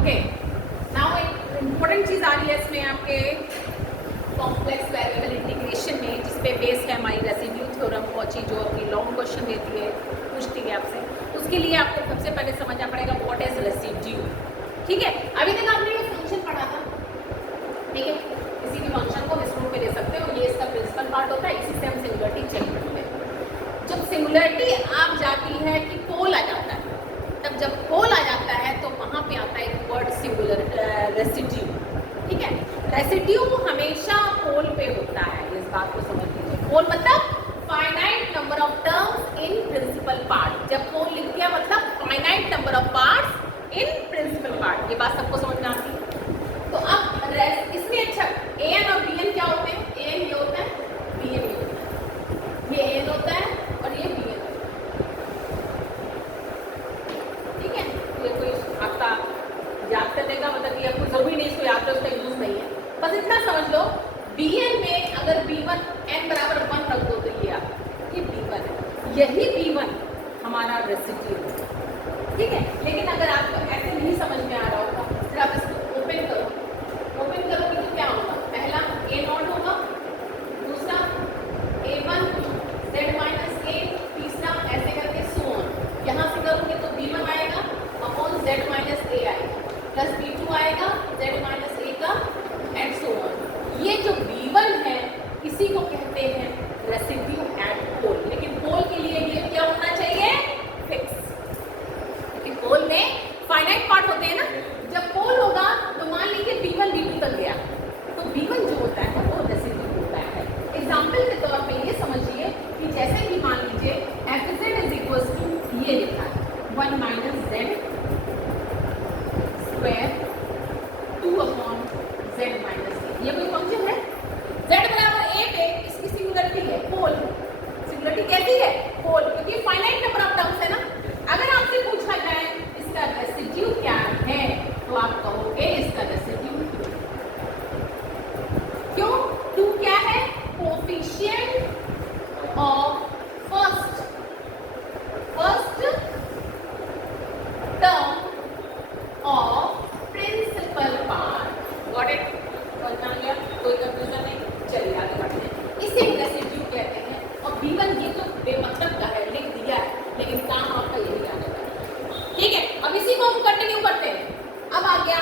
Okay, now एक important चीज़ आ रही है इसमें आपके कॉम्प्लेक्स वेरिएबल इंटीग्रेशन में, जिस पे बेस्ड है हमारी रेसिड्यू थ्योरम कॉची, जो अपनी लॉन्ग क्वेश्चन देती है, पूछती है आपसे। तो उसके लिए आपको सबसे पहले समझना पड़ेगा व्हाट इज रेसिड्यू। ठीक है, अभी तक आपने ये फंक्शन पढ़ा था, ठीक है, किसी भी फंक्शन को इस रूप में दे सकते हो, ये इसका प्रिंसिपल पार्ट होता है, इसी से हम सिंगुलरिटी चेक करते हैं। जब सिंगुलरिटी आ जाती है कि पोल आ जाता है, तब जब पोल आ जाता है तो वहाँ पे आता है एक वर्ड सिंगुलर रेसिड्यू। ठीक है, रेसिड्यू हमेशा पोल पे होता है, इस बात को समझ लीजिए। पोल मतलब finite number of terms in principle part. जब पोल लिख दिया मतलब finite number of parts in principle part. ये बात सबको समझ में आती है। तो अब इसमें अच्छा an और bn क्या होते हैं? an ये होता है, bn ये होता है, ये an होता है और ये bn होता है। ठीक है, ये कोई आपका याद करने का मतलब कि आपको जरूरी नहीं इसको याद करने का यूज नहीं है, बस इतना समझ लो bn में अगर b1 n बराबर 1 रख दो तो ये b1 है, यही b1 हमारा रेसिड्यू है। ठीक है, लेकिन अगर आपको ऐसे नहीं समझ में आ रहा होगा, फिर आप इसको ओपन करोगे तो क्या होगा? पहला a0 होगा, दूसरा a1 z माइनस a, तीसरा ऐसे करके सो ऑन। यहाँ से करोगे तो b1 आएगा अपॉन z माइनस a आएगा, प्लस b2 आएगा z माइनस a का, एंड सो ऑन। ये जो b1 है इसी को कहते हैं रेसिड्यू एट पोल। लेकिन पोल के लिए ये क्या होना चाहिए? फिक्स। लेकिन पोल में फाइनाइट पार्ट होते हैं ना, जब पोल होगा तो मान लीजिए b1 b2 तक गया, तो b1 जो होता है वो रेसिड्यू होता है। एग्जाम्पल के तौर पे ये समझिए कि जैसे कि मान लीजिए fz इज इक्वल टू ये लिखा है 1 minus z square 2 upon z minus a। ये कोई फंक्शन है, z बराबर a पे इसकी सिंगुलरिटी है पोल। सिंगुलरिटी कैसी है? पोल, क्योंकि फाइनाइट नंबर ऑफ टर्म्स है ना। अगर आपसे पूछा जाए इसका रेसिड्यू क्या है तो आप कहोगे इसका रेसिड्यू 2। क्यों? 2 क्या है? Coefficient of first term of principal part. Got it? समझ में आ गया? कोई कंफ्यूजन नहीं? चलिए आगे बढ़ते हैं। इसे रेसिड्यू कहते हैं। और b1 ये तो बेमतलब का है, लिख दिया है, लेकिन काम आपका यही आने वाला है। ठीक है, अब इसी को हम कंटिन्यू करते हैं। अब आ गया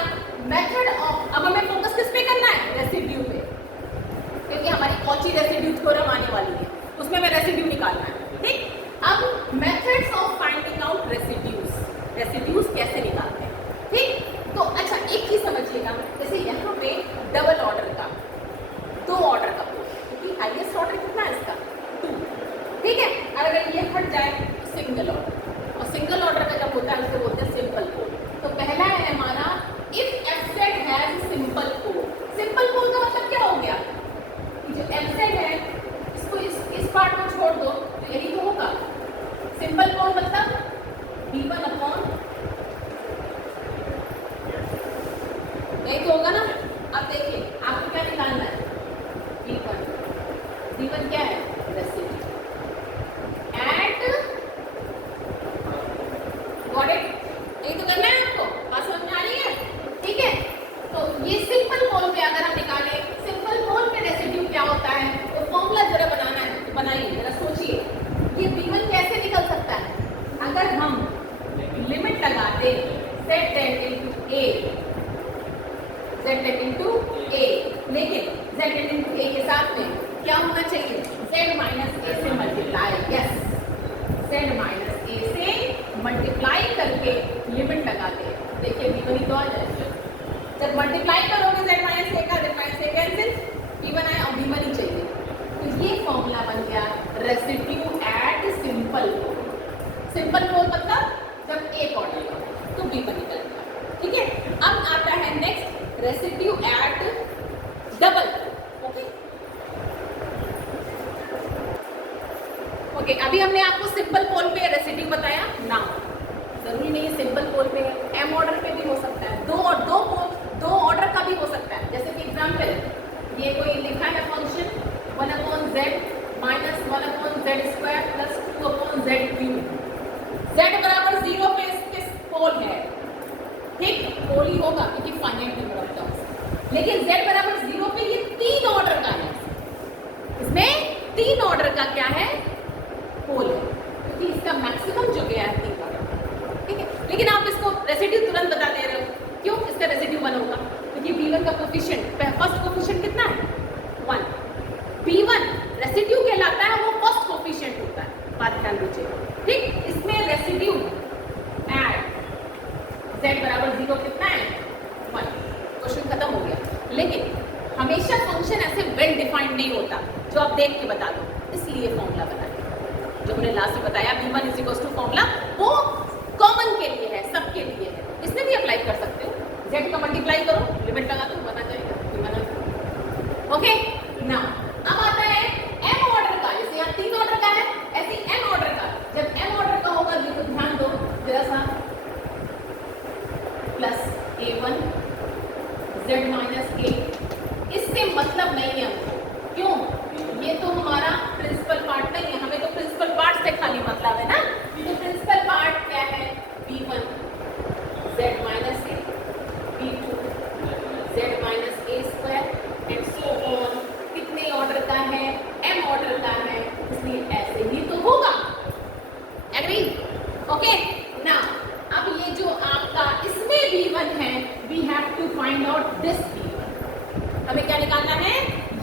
मेथड ऑफ, अब हमें फोकस किस पे करना है? रेसिड्यू पे, क्योंकि हमारी कॉची रेसिड्यू थ्योरम आने वाली है, उसमें हमें रेसिड्यू निकालना है। ठीक, अब methods of finding out residues कैसे निकालते हैं। ठीक, तो अच्छा एक चीज समझिएगा, जैसे यहाँ पे डबल ऑर्डर का, 2 ऑर्डर का पोल, क्योंकि हाईएस्ट ऑर्डर कितना है इसका? 2। ठीक है, और अगर ये हट जाए तो सिंगल ऑर्डर, और सिंगल ऑर्डर का जब होता है उसको बोलते हैं सिंपल पोल। तो पहला है हमारा if fz has simple pole. Simple pole का मतलब क्या हो गया? कि जो fz है इसको इस पार्ट को छोड़ दो तो यही तो होगा। सिंपल पोल मतलब b1 अपॉन, यही तो होगा ना। अब देखिए आपको क्या निकालना है? b1 क्या है? Residue eight, got it? यही तो करना है आपको, बात समझ में आ रही है? ठीक है, तो ये सिंपल पोल पे अगर हम निकालें, सिंपल पोल पे रेसिड्यू क्या होता है, तो फॉर्मूला जरा बनाना है तो बनाइए, जरा सोचिए ये b1 कैसे निकल सकता है? अगर हम लिमिट लगा दे z tending to a, z tending to a, लेकिन z टेंडिंग टू a के साथ में क्या होना चाहिए? z माइनस a से multiply. Yes, z minus a से मल्टीप्लाई करके लिमिट लगा दे। देखिए b1 तो आ जाएगा। जब मल्टीप्लाई करोगे z माइनस a का, z minus a cancel, b1 आए और b1 ही चाहिए। तो ये फॉर्मूला बन गया residue at simple pole. Simple pole मतलब जब एक ऑर्डर का तो b1 निकल गया। ठीक है, अब आता है next residue eight double. Okay, अभी हमने आपको सिंपल पोल पे रेसिड्यू बताया ना, जरूरी नहीं सिंपल पोल पे, एम ऑर्डर पे भी हो सकता है, दो ऑर्डर का भी हो सकता है। जैसे कि एग्जांपल, ये कोई लिखा है function 1 upon z minus 1 upon z square plus 2 upon z cube, z बराबर 0 पे इसके पोल है। ठीक, पोल ही होगा क्योंकि फाइनाइट नंबर ऑफ टर्म्स। लेकिन z बराबर 0 पे ये 3 ऑर्डर का है, इसमें 3 ऑर्डर का क्या है, पोल है, क्योंकि इसका मैक्सिमम जो गया है 3 ऑर्डर का, ठीक है। लेकिन आप इसको रेसिड्यू तुरंत बता दे रहे हो, क्यों? इसका रेसिड्यू 1 होगा क्योंकि B1 का कोफिशिएंट, फर्स्ट कोफिशिएंट कितना है, 1। B1 रेसिड्यू कहलाता है, वो फर्स्ट कोफिशिएंट होता है, बात ध्यान दीजिए, ठीक। इसमें रेसिड्यू ऐड z बराबर 0 कितना है, 1, क्वेश्चन खत्म हो गया। लेकिन हमेशा फंक्शन ऐसे वेल डिफाइंड नहीं होता जो आप देख के बता दो, इसलिए फॉर्मूला बनाया जो हमने लास्ट में बताया, B1 is equal to formula, वो कॉमन के लिए है, सबके लिए है, इसमें भी अप्लाई कर सकते हो। z का मल्टीप्लाई करो, लिमिट लगा दो, बना जाएगा। ओके ना, अब आता है m ऑर्डर का, जैसे यहाँ 3 ऑर्डर का है, ऐसे m ऑर्डर का। जब m ऑर्डर का होगा तो ध्यान दो जरा सा, plus a1 z minus a, इससे मतलब नहीं है हमको, क्यों? ये तो हमारा प्रिंसिपल पार्ट नहीं है, हमें तो प्रिंसिपल पार्ट से खाली मतलब है ना। तो प्रिंसिपल पार्ट क्या है, b1 z minus a, b2 z minus a square and so on. कितने ऑर्डर का है, m ऑर्डर का है, इसलिए ऐसे ही तो होगा। एग्री? ओके ना, अब ये जो आपका इसमें b1 है, we have to find out this b1। हमें क्या निकालना है,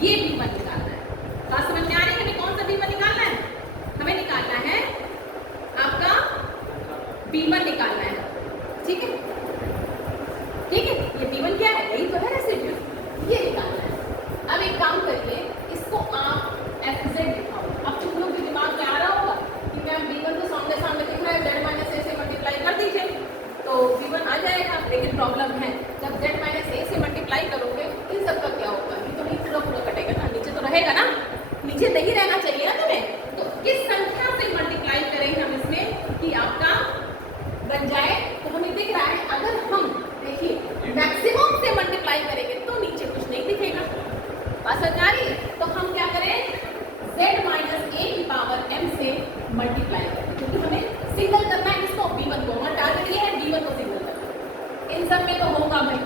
ये b1 निकालना है। बात समझ में आ रही है? हमें कौन सा b1 निकालना है? हमें निकालना है आपका b1 निकालना है, ठीक है, ठीक है। ये b1 क्या है, यही तो है रेसिड्यू, ये निकालना है। अब एक काम करिए, इसको आप fz लिखाओ। अब तुम लोग के दिमाग में आ रहा होगा कि मैम b1 तो सामने सामने दिख रहा है, z माइनस a से मल्टीप्लाई कर दीजिए तो b1 आ जाएगा। लेकिन प्रॉब्लम है, जब z माइनस a से मल्टीप्लाई करोगे इन सब का क्या होगा, ये तो नहीं पूरा पूरा कटेगा ना, नीचे तो रहेगा ना, नीचे नहीं रहना चाहिए ना तुम्हें। तो किस संख्या से मल्टीप्लाई करें हम इसमें कि आपका बन जाए, तो हमें दिख रहा है अगर हम देखिए मैक्सिमम से मल्टीप्लाई करेंगे तो नीचे कुछ नहीं दिखेगा। बात समझ आ रही है? तो हम क्या करें, z माइनस a की पावर m से मल्टीप्लाई करें, क्योंकि हमें सिंगल करना है इसको, b1 को, हमारा टारगेट ये है b1 को सिंगल करना। इन सब में तो होगा भाई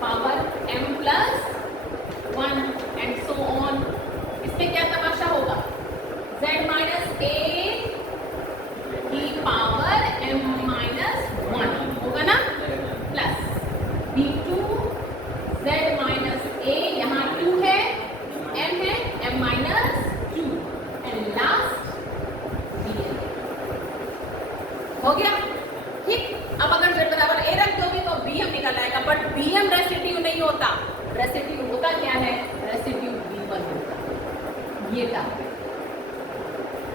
power m plus 1 and so on. इसमें क्या तमाशा होगा, z माइनस a की पावर m माइनस 1 होगा ना, plus b2 z minus a, यहाँ 2 है, m है, m minus 2 and last bn। हो गया, ठीक। अब अगर z बराबर a रख दोगे तो bm निकल आएगा, बट bm रेसिड्यू नहीं होता। रेसिड्यू होता क्या है, रेसिड्यू b1 होता, ये टारगेट,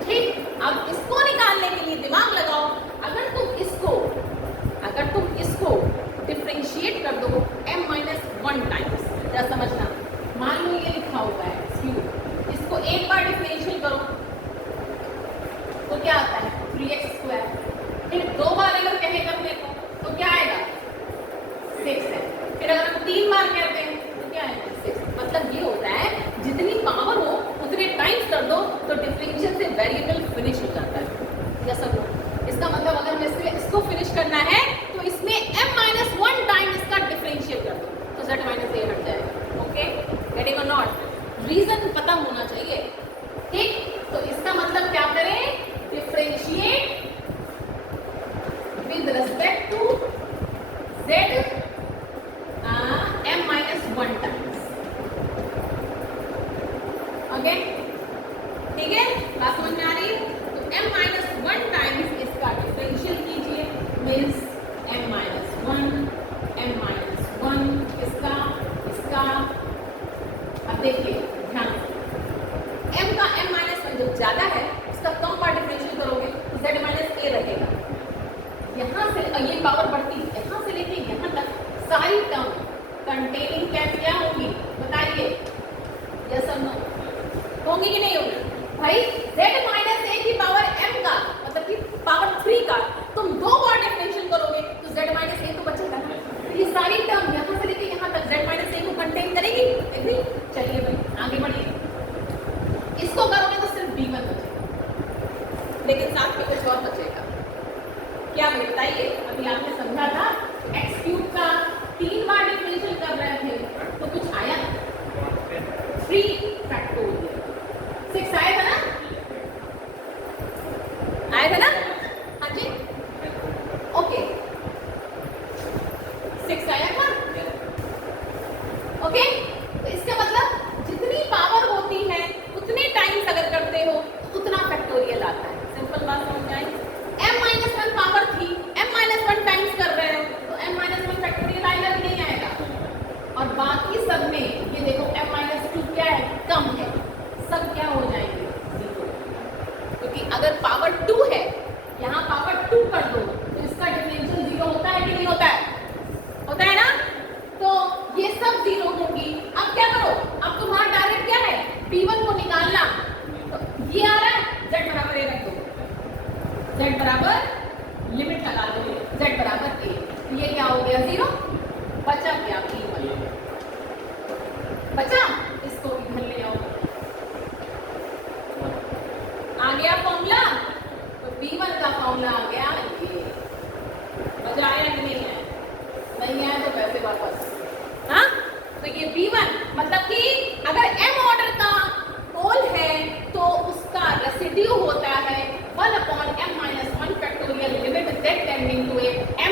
ठीक। अब इसको निकालने के लिए दिमाग लगाओ, अगर तुम इसको डिफरेंशिएट कर दो m माइनस 1 टाइम्स, क्या समझना, मान लो ये लिखा हुआ है क्यूब, इसको एक बार डिफरेंशिएट करो तो क्या आता है 3x स्क्वायर, फिर 2 बार अगर कहे करने को तो क्या आएगा 6 है, फिर अगर हम 3 बार कहते हैं तो क्या आएगा 6। मतलब ये होता है जितनी पावर हो उतने टाइम्स कर दो तो डिफरेंशियल से वेरिएबल फिनिश हो जाता है। या सब इसका मतलब अगर मैं इसको फिनिश करना है तो इसमें m माइनस 1 टाइम इसका डिफरेंशियल कर दो तो z माइनस a हट जाएगा। Okay, getting or not? Reason पता होना चाहिए, ठीक। तो इसका मतलब क्या करें, differentiate with respect to z m minus 1 times. Okay, ठीक है, बात समझ में आ रही है? तो m माइनस 1 टाइम्स इसका डिफरेंशियल कीजिए, मीन्स m माइनस 1 इसका। अब देखिए ध्यान से, m का m माइनस 1 जो ज्यादा है उसका कम बार डिफरेंशियल करोगे तो z माइनस a रहेगा। यहाँ से ये पावर बढ़ती है, यहाँ से लेके यहाँ तक सारी टर्म कंटेनिंग क्या होंगी, बताइए, यस और नो, होंगी कि नहीं होगी? भाई z माइनस a की पावर m का मतलब कि पावर 3 का तुम 2 बार डिफरेंशियल करोगे तो z माइनस a तो बचेगा ना। तो ये सारी टर्म यहाँ से लेके यहाँ तक z माइनस a को कंटेन करेगी, एग्री? चलिए भाई आगे बढ़िए, इसको करोगे तो सिर्फ b1 बचेगा, लेकिन साथ में कुछ और बचेगा। क्या बताइए, अभी आपने समझा था एक्स क्यूब का 3 बार डिफरेंशियल कर रहे थे तो कुछ आया 3 फैक्टोरियल 6 आया था ना, आया था ना? हाँ जी, ओके 6 आया था, ओके। तो इसका मतलब जितनी पावर होती है उतने टाइम्स अगर करते हो तो उतना फैक्टोरियल आता है। सिंपल बात समझ आई। m-1 पावर थी, m-1 टाइम्स कर रहे हो तो m-1 फैक्टोरियल आएगा कि नहीं आएगा? और बाकी सब में ये देखो m-2 क्या है, कम है, सब क्या हो जाएंगे, जीरो। क्योंकि अगर पावर 2 है, यहाँ पावर 2 कर दो तो इसका डिफरेंशियल जीरो होता है कि नहीं होता है? होता है ना? तो ये सब जीरो होगी। अब क्या करो, अब तुम्हारा टारगेट क्या है, P1 को निकालना। तो ये आ रहा है, z बराबर a रख दो, z बराबर लिमिट लगा दो, z बराबर a, ये क्या हो गया, जीरो। बचा क्या, P1 बचा, इसको इधर ले आओ, आ गया फॉर्मूला। तो P1 का फॉर्मूला आ गया ये, मजा आया कि नहीं है? नहीं आया तो पैसे वापस। हाँ, तो ये B1 मतलब कि अगर m ऑर्डर का होल है तो उसका रेसिड्यू होता है 1/m-1 factorial limit z tending to a